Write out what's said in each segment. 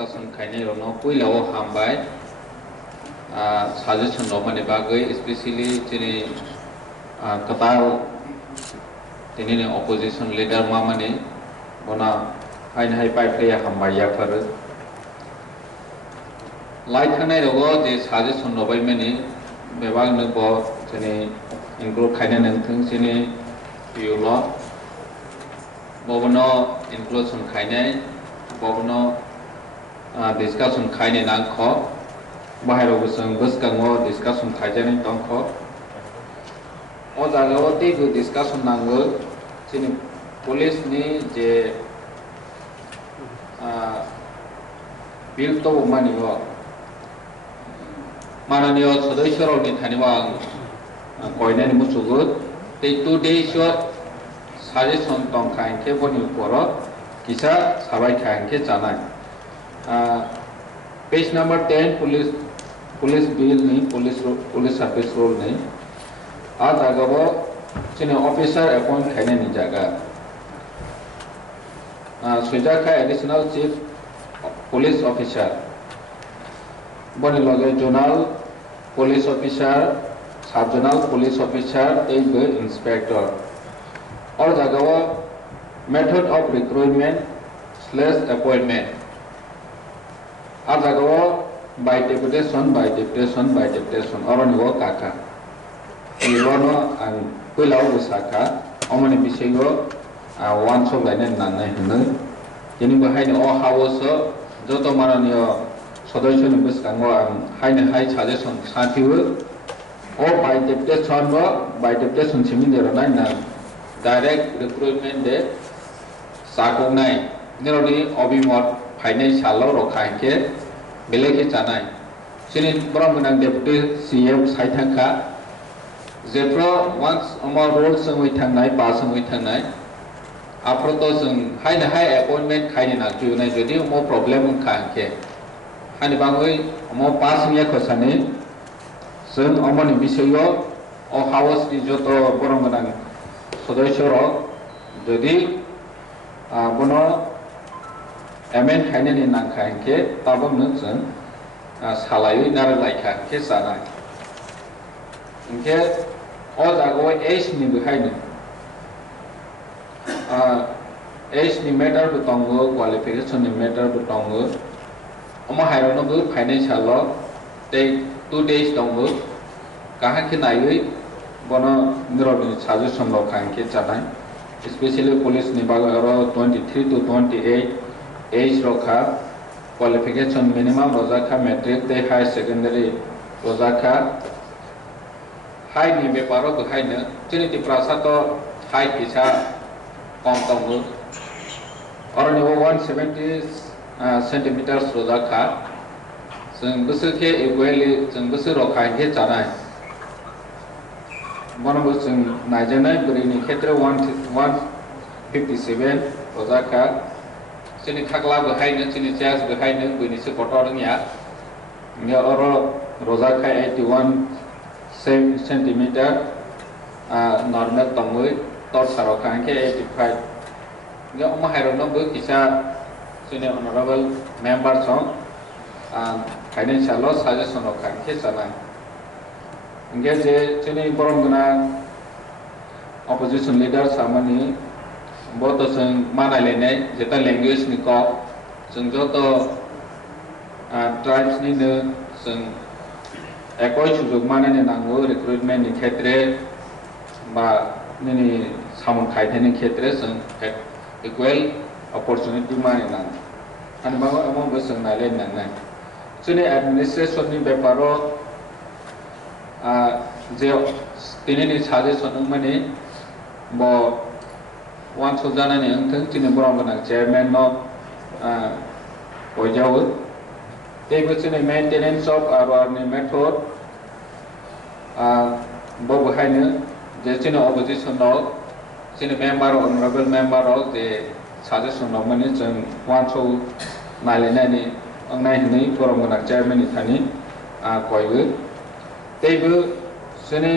discussion खाने रोनो कोई लाओ हम बाय suggestion नो मने बागै especially जिने कताल जिने opposition leader मा मने बना हाइन हाई पाइप ले हम बाया पर लाइट खाने रोगो जे suggestion नो बाय मने बेबाग न बो जिने include खाने नंतंग जिने बियोला बवनो inclusion खाने बवनो discussion खाने नांग खो बाहर बसंग बस कंगो discussion खाने तंग खो और जागो ते गो discussion नांगो जिने पुलिस ने जे बिल तो मानी वो माननीय सदस्य रोनी थानिवांग कोइने नि मुसुगु ते 2 days suggestion tong खाइके बनि परो किसा साबाय खाइके जानाय page number 10 police bill ni police service rule ni आ जागाबो जिने officer appoint खाइने नि जागा सुजाखा additional chief police officer बनि लगे zonal police officer sub-zonal police officer एक inspector और जगह method of recruitment / appointment और जगह by deputation और निवो काका इरोनो कोई लाओ बसाका अमने बिसेगो वन सो गायने नाने हने जिनि बहाय ने ओ हाउस जो तो माननीय सदस्य नि बसकांगो हायने हाय सजेशन साथिबो ओ by deputation सिमिन देरनाय ना direct recruitment de sakongnai neroni obimot phainai salo rokhaike beleki chanai sini brahmanang deputy CEM saithangka jepro once amar role sangoi thangnai ba sangoi thangnai apro to jeng haina hai appointment khaini na kyunai jodi mo problem khanke hani bangoi mo pass niya khosani jeng amoni bisayo o house ni joto brahmanang सदस्य रok jadi bono amen खाइने नि नांखायके ताबम न जों सालायै नार लायखा के जानाय इनके ओ जागो as नि बहायनो एज नि मैटर बतंगो क्वालिफिकेशन नि मैटर बतंगो अमा हायरनो बो फाइनेंशियल ते 2 days दंगो काहा के नायै बनो निरोनि सजेशन लो खांके जानाय स्पेशली पुलिस नि बागरो 23 to 28 एज रखा क्वालिफिकेशन मिनिमम रोजाखा मैट्रिक ते हाई सेकेंडरी रोजाखा हाई नि बेपारो बहायनो जिनि प्रासा तो हाई किसा कम दंगो और निवो 170 सेंटीमीटर रोजाखा जों बोसोरखे इक्वली जों बोसोर रखांके जानाय मनोबो जों नायजेनाय बोरैनि क्षेत्र 157 रोजाखा जोंनि खागला बहायनो जोंनि जाज बहायनो बैनिसो गटरनिया ने अर रोजाखा 81 सेंटीमीटर नॉर्मल तंगै तोरसा रखांके 85 ने अमहायरनो बो किसा जोंनि ऑनरेबल मेंबर सं फाइनेंशियल सजेशन रखांके जानाय इंगे जे जोंनि बरमगना opposition leader सामनि बहुत जों मानायलायनाय जेता लैंग्वेज नि को जों जत ट्राइब्स नि जों एकय सुजुग मानायनो नांगौ रिक्रुटमेंट नि क्षेत्रे बा नि सामन खायथायनि क्षेत्रे जों इक्वल अपॉर्चुनिटी मानिनां आरो माबा अमो जों नायलायनाय जोंनि एडमिनिस्ट्रेशन नि बेपारो जे दिनैनि सजेशन माने बो वन सो जानानै अंथों दिनै बरमगना चेयरमैन नो बयजावो तेबो जोंनि मेंटेनेंस ऑफ आवर नि मेथड बो बहायनो जे जोंनि अपोजिशन नो जोंनि मेंबर ऑनरेबल मेंबर ऑफ जे सजेशन नो माने जों वन सो नायलायनायनि नायहनै बरमगना चेयरमैन नि थानि कयबो तेबो जोंनि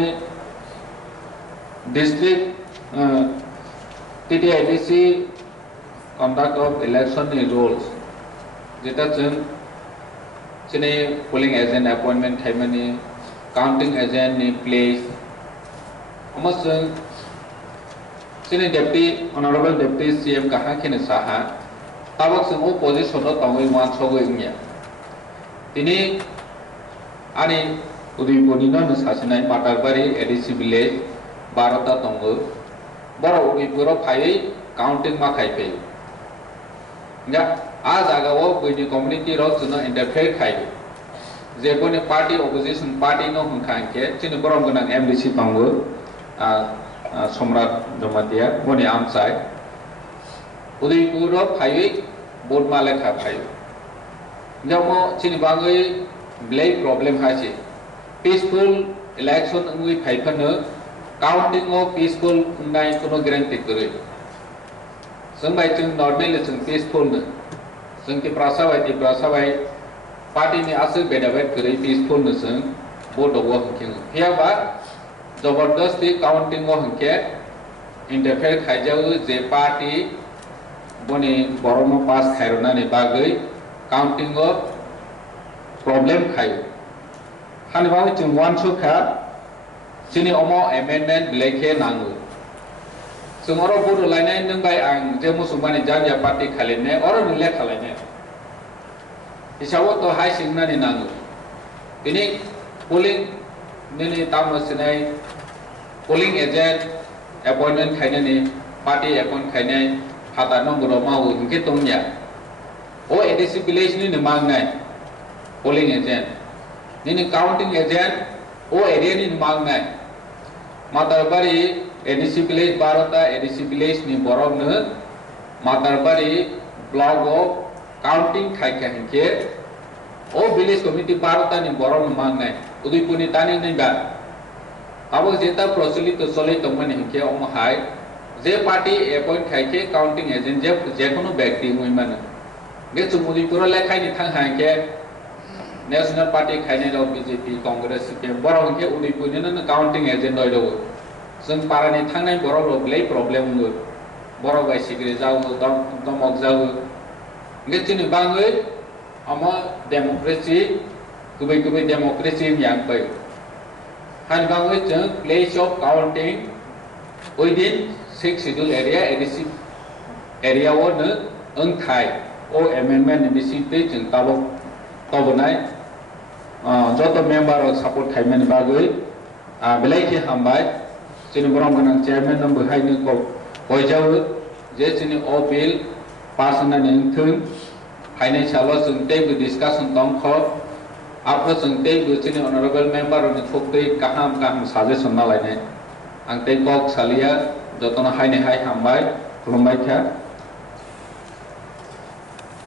district TTIDC conduct of election rules जेता जों सिने पोलिंग एजेंट अपॉइंटमेंट थाइमानि काउंटिंग एजेंट नि प्लेस अमसों सिने डेप्टी ऑनरेबल डेप्टी CM कहा खेने साहा ताबक जों पोजीशन तावै मान सगै इंया दिनै आनि उदयपुरनिनो सासिनाय माटारबारि एडिसि विलेज 12टा दङो बर' उदयपुराव फायै काउंटिंग मा खायफै दा आ जागाव बैनि कम्युनिटी रो जों इंटरफेयर खायो जे बने पार्टी अपोजिशन पार्टी नो हुनखांके जों बरम गोनां MDC दङो सम्राट जमातिया बने आमसाय उदयपुराव फायै बोर्ड मालेखा फायो जमो चिनि बागै ब्लेक प्रॉब्लम हासे पीसफुल इलेक्शन उंगै फाइफानो काउंटिंग ऑफ पीसफुल उंनाय कोनो गारंटी करे जों बाय जों नॉर्मली जों पीसफुल न जों के प्रासाबाय पार्टी नि आसो बेदाबाय करे पीसफुल न जों बोर्ड अव हंके हियाबा जबरदस्ती काउंटिंग ऑफ हंके इंटरफेयर खाइजाव जे पार्टी बने बरनो पास खायरनानि बागै काउंटिंग ऑफ प्रॉब्लम खायो हानिबाव जों वान सुखा जोंनि अमो एमेंडमेंट ब्लेके नांगौ जों अरो बोर्ड लायनाय नंबाय आं जे मुसलमाननि जामिया पार्टी खालिने अरो मिले खालायने हिसाबाव तो हाय सिगनानि नांगौ दिनै पोलिंग दिनै तामसिनाय पोलिंग एजेंट अपॉइंटमेंट खायनानि पार्टी अपॉइंट खायनाय हाता नंबराव मावो हिंके दंया ओ एडिसि विलेज नि मांगनाय पोलिंग एजेंट दिनै काउंटिंग एजेंट ओ एरिया नि मांगनाय मातारबारि एडिसि विलेज 12टा एडिसि विलेज नि बरनो मातारबारि ब्लॉक ऑफ काउंटिंग खायखा हिंके ओ विलेज कमिटी 12टा नि बरनो मांगनाय उदयपुरनि तानि नैबा अब जेता प्रचलित चले तमन हिंके अमहाय जे पार्टी अपॉइंट खायके काउंटिंग एजेंट जे कोनो व्यक्ति मुइमानो बे उदयपुर लेखायनि थांहाके नेशनल पार्टी खायनाय रो बीजेपी कांग्रेस CPM बरंके उदयपुरनिनो काउंटिंग एजेंट दो जों पारानि थांनाय बर'रो ब्ले प्रॉब्लम गो बर' बाय सिग्रे जाव दमक जाव गेचिनि बाङै अम डेमोक्रेसी गुबै डेमोक्रेसी यांगबै हान बाङै जों place of counting within 6 schedule area ADC area नो ओंखाय ओ एमेंडमेंट बिसिते जों तबनाय जत मेंबर सपोर्ट थाइमेन बागै बेलायखि हामबाय जोंनि बरम गोनां चेयरमैन नंबो हायनो को बयजाव जे जोंनि ओ बिल पास होनानै थों हायनाय सालो जों तेबो डिस्कशन दंख आपो जों तेबो जोंनि ऑनरेबल मेंबर नि थोक्तै गाहाम सजेशन नालायनाय आं ते कक सालिया जतन हायने हाय हामबाय खुलुमबाय था